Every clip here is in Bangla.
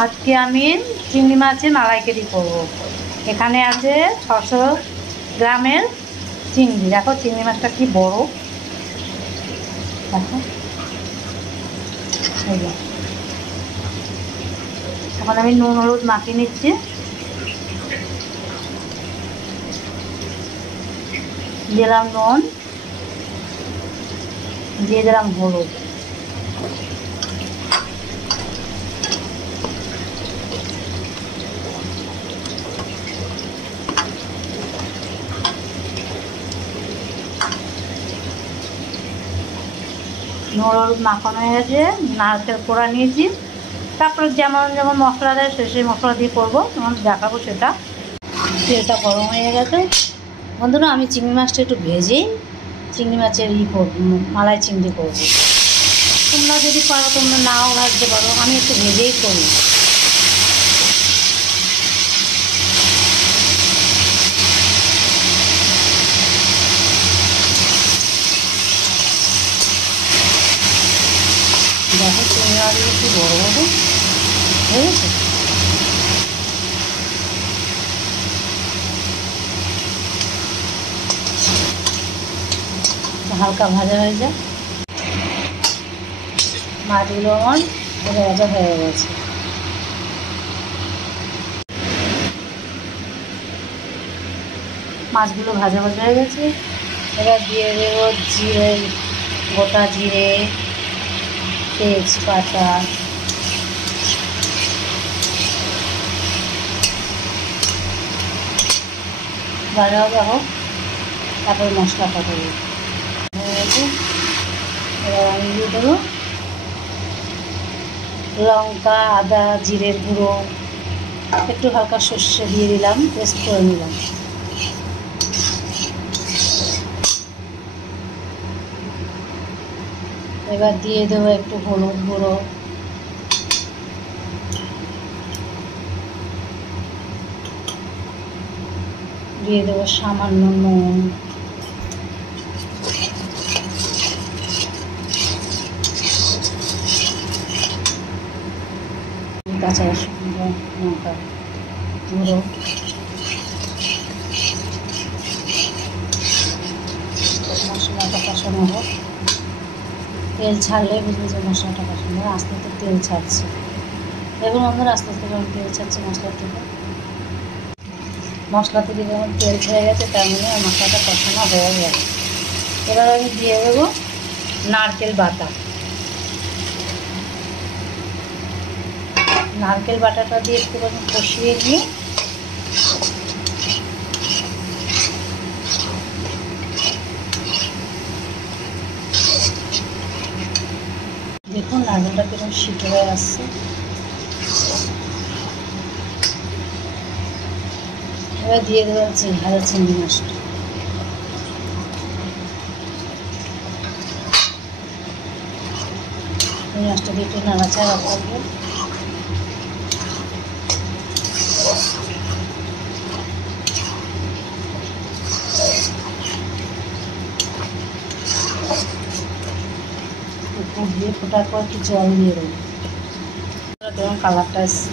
আজকে আমি চিংড়ি মাছের মালাইকারি করব। এখানে আছে 600 গ্রামের চিংড়ি। দেখো চিংড়ি মাছটা কি বড়, দেখো। এখন আমি নুন হলুদ মাখিয়ে নিচ্ছি। দিলাম নুন, দিয়ে দিলাম হলুদ। নুন হলুদ মাখানো হয়ে গেছে। নারকেল কোড়া নিয়েছি, তারপর যেমন যেমন মশলা দেয় সেই মশলা দিয়ে করবো, যেমন দেখাবো সেটা। তেলটা গরম হয়ে গেছে। বন্ধুরা, আমি চিংড়ি মাছটা একটু ভেজেই চিংড়ি মাছের করবো, মালাই চিংড়ি করবো। তোমরা যদি পারো তোমরা নাও ভাজতে পারো, আমি একটু ভেজেই করি। দেখো চিংড়ি মাছগুলো একটু বড়ো বড়ো হয়ে গেছে। হালকা ভাজা হয়ে যায়। মাছগুলো আমার ভাজা ভাজা হয়ে গেছে। মাছগুলো ভাজা ভাজা হয়ে গেছে। এবার দিয়ে দেবো জিরে, গোটা জিরে, তেজপাতা, ভাজা ভাজা হোক, তারপরে মশলাটা দেবো। হয়ে গেছে। এবার আমি দিয়ে দেবো লঙ্কা, আদা, জিরের গুঁড়ো, একটু হালকা সর্ষে দিয়ে দিলাম, পেস্ট করে নিলাম। এবার দিয়ে দেবো একটু হলুদ গুঁড়ো, দিয়ে দেবো সামান্য নুন, কাঁচা লঙ্কা গুঁড়ো, মশলাটা কষানো হোক। তেল ছাড়লে বুঝবে যে মশলাটা কষানো হয়। আস্তে আস্তে তেল ছাড়ছে, দেখুন বন্ধুরা, আস্তে আস্তে যখন তেল ছাড়ছে মশলা থেকে যখন তেল ছেড়ে গেছে, তার মানে মশলাটা কষানো হয়ে গেল। এবার আমি দিয়ে দেবো নারকেল বাটা। নারকেল বাটাটা দিয়ে একটুখানি কষিয়ে নিয়ে দেখুন নারকেলটা কিরকম সিদ্ধ হয়ে আসছে। এবার দিয়ে দেবো ভাজা চিংড়ি মাছটা। চিংড়ি মাছটা দিয়ে একটু নাড়াচাড়া করবো। উপর দিয়ে ফোটার পর একটু জল দিয়ে দেবো। দেখুন কালারটা এসছে।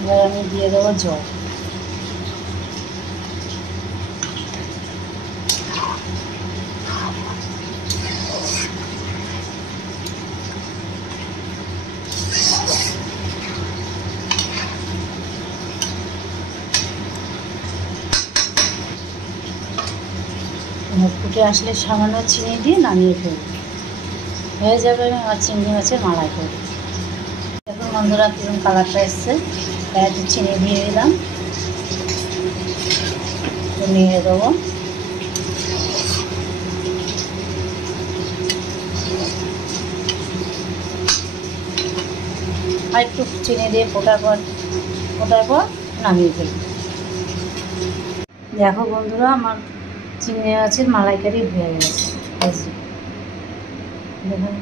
এবার আমি দিয়ে দেবো জল। ফুটে আসলে সামান্য চিনি দিয়ে নামিয়ে ফেলবো, হয়ে যাবে আমার চিংড়ি মাছের মালাইকারি। এখন বন্ধুরা কিরকম কালারটা এসছে। একটু চিনি দিয়ে দিলাম, নিয়ে দেবো। আর একটু চিনি দিয়ে ফোটার পর নামিয়ে ফেলবো। দেখো বন্ধুরা, আমার চিংড়ি মাছের মালাইকারি হয়ে গেছে। দেখুন।